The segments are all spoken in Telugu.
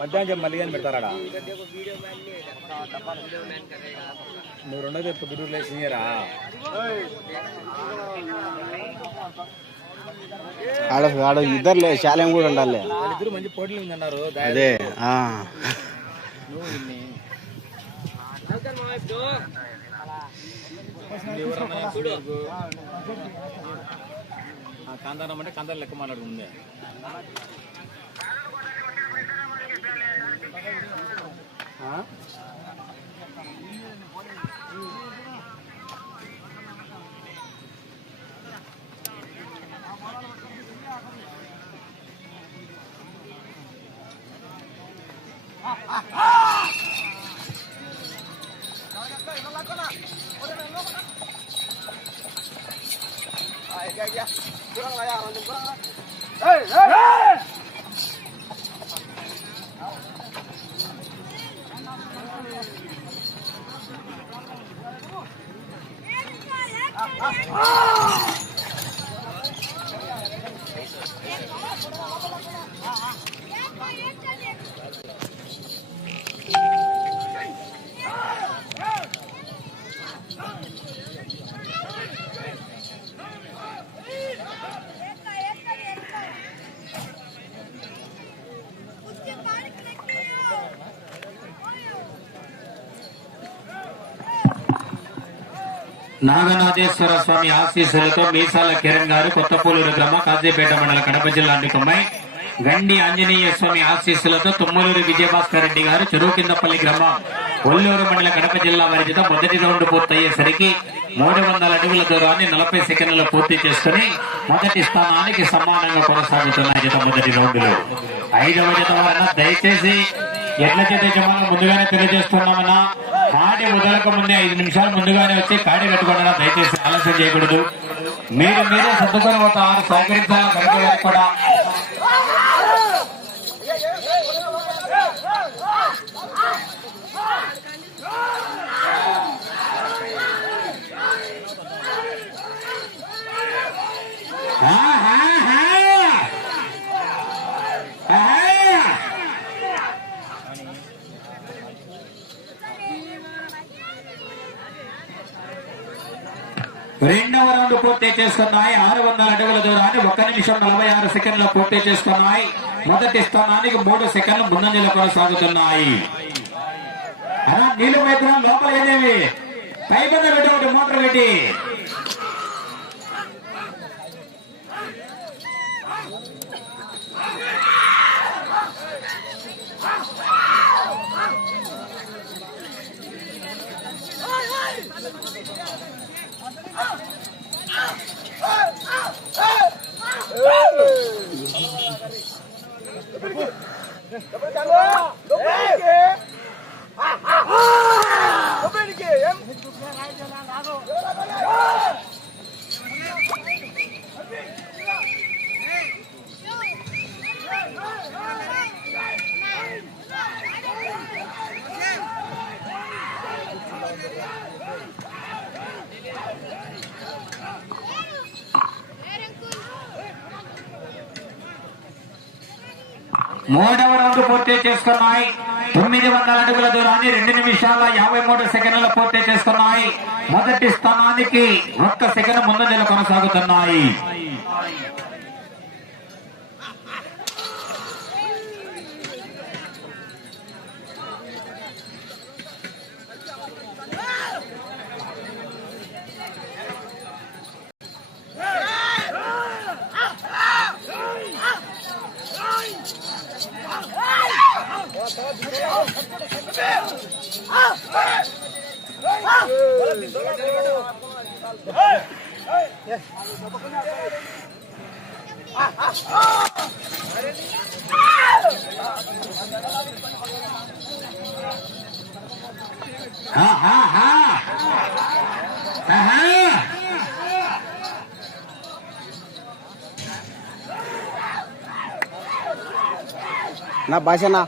మధ్యాహ్నం మళ్ళీ కానీ పెడతారా నువ్వు రెండో చెప్పు గురువులే సీనియరా ఆడ ఇద్దరులే శాలెం కూడా ఉండాలి. ఇద్దరు మంచి పోటీలు ఉందన్నారు. అదే కాంతారం అంటే కాంతారం లెక్క మాట్లాడుకుంది. నాగనాథేశ్వర స్వామి ఆశీస్సులతో మీసాల కిరణ్ గారు కొత్తపూలూరు గ్రామం కాజీపేట మండల కడప జిల్లా అంటుకుమ్మాయి. గండి ఆంజనేయ స్వామి ఆశీస్సులతో తుమ్మలూరు విజయభాస్కర్ రెడ్డి గారు చెరువుకిందపల్లి గ్రామం ఒల్లూరు మండల కడప జిల్లా వారితో మొదటి రౌండ్ పూర్తయ్యేసరికి 300 అడుగుల దూరాన్ని 40 సెకండ్లలో పూర్తి చేసుకుని మొదటి స్థానానికి సమానంగా కొనసాగుతున్నాయి జత మొదటి రౌండ్లో. 5వ జత వారన్నా దయచేసి ఎడ్ల చేత జమాను ముందుగానే తెలియజేస్తున్నామన్నా కాడి మొదలకు ముందే 5 నిమిషాలు ముందుగానే వచ్చి కాడి కట్టుకోవడం దయచేసి ఆలస్యం చేయకూడదు. మీరే సర్దుకొని పోతారు సౌకర్యాలు కనుక కూడా. రెండవ రౌండ్ పూర్తి చేసుకున్నాయి. 600 అడుగుల దూరాన్ని 1 నిమిషం 46 సెకండ్లు పూర్తి చేసుకున్నాయి. మొదటి స్థానానికి 3 సెకండ్లు ముందంజలో కొనసాగుతున్నాయి. నీళ్ళు వైపు లోపల ఏదేవి పైబంద పెట్టి మోటార్ పెట్టి మూడవ రౌండ్ పూర్తి చేసుకున్నాయి. 900 అడుగుల దూరాన్ని 2 నిమిషాల 53 సెకండ్లు పూర్తి చేసుకున్నాయి. మొదటి స్థానానికి 1 సెకండ్ ముందంజలో కొనసాగుతున్నాయి. నా భాషనా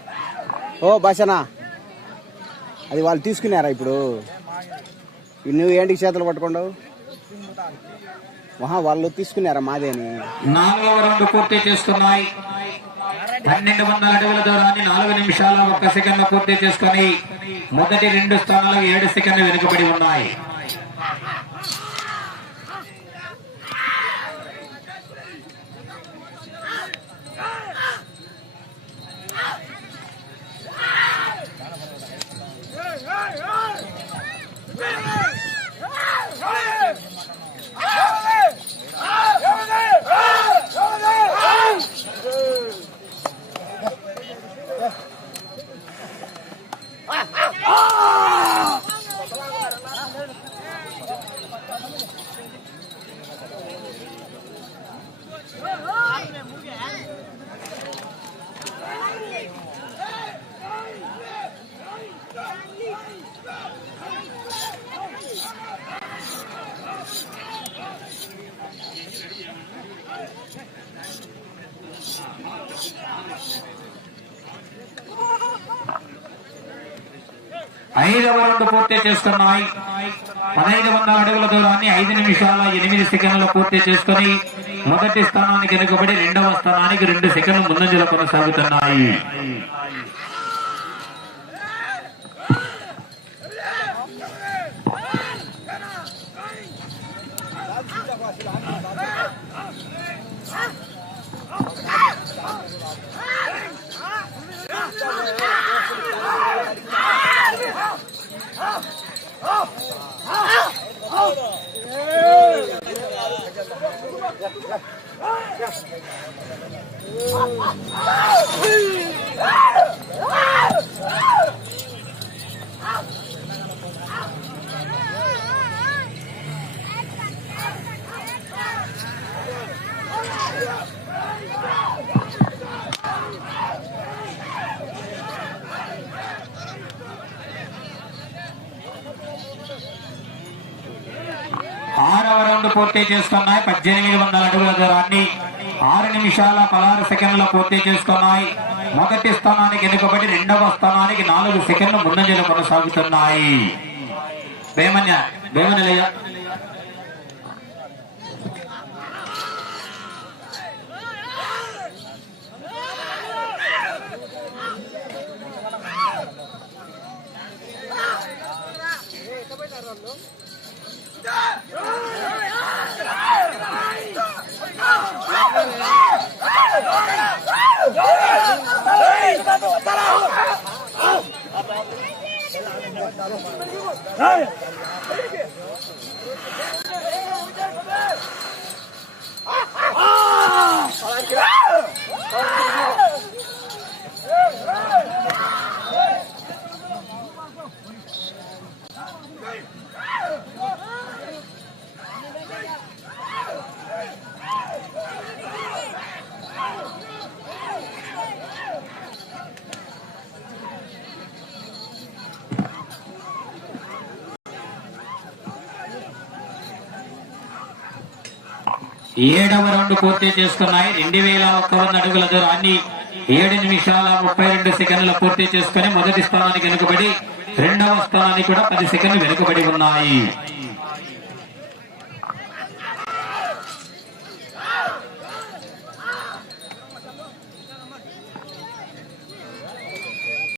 ఓ భాషనా అది వాళ్ళు తీసుకున్నారా ఇప్పుడు నువ్వు ఏంటికి చేతులు పట్టుకుంటావు వాళ్ళు తీసుకున్నారా మాదే అని 4వ రౌండ్ పూర్తి చేస్తున్నాయి. 1200 అడుగుల దూరాన్ని 4 నిమిషాల 1 సెకండ్లు పూర్తి చేసుకుని మొదటి 2 స్థానాలకు 7 సెకండ్లు వెనుకబడి ఉన్నాయి. ఐదవ రౌండ్ పూర్తి చేసుకున్నాయి. 1500 అడుగుల దూరాన్ని 5 నిమిషాల 8 సెకండ్లు పూర్తి చేసుకుని మొదటి స్థానానికి వెనుకబడి 2వ స్థానానికి 2 సెకండ్లు ముందంజలో కొనసాగుతున్నాయి. ఆరవ రౌండ్ పూర్తి చేసుకున్నాయి. 1800 అడుగుల దూరాన్ని 6 నిమిషాల 16 సెకండ్లు పూర్తి చేసుకున్నాయి. మొదటి స్థానానికి వెనుకబడి 2వ స్థానానికి 4 సెకండ్లు ముందంజలు కొనసాగుతున్నాయి. భీమనలయ్య 7వ రౌండ్ పూర్తి చేసుకున్నాయి. 2100 అడుగుల దూరాన్ని 7 నిమిషాల 32 సెకండ్లు పూర్తి చేసుకుని మొదటి స్థానానికి వెనుకబడి 2వ స్థానానికి కూడా 10 సెకండ్లు వెనుకబడి ఉన్నాయి.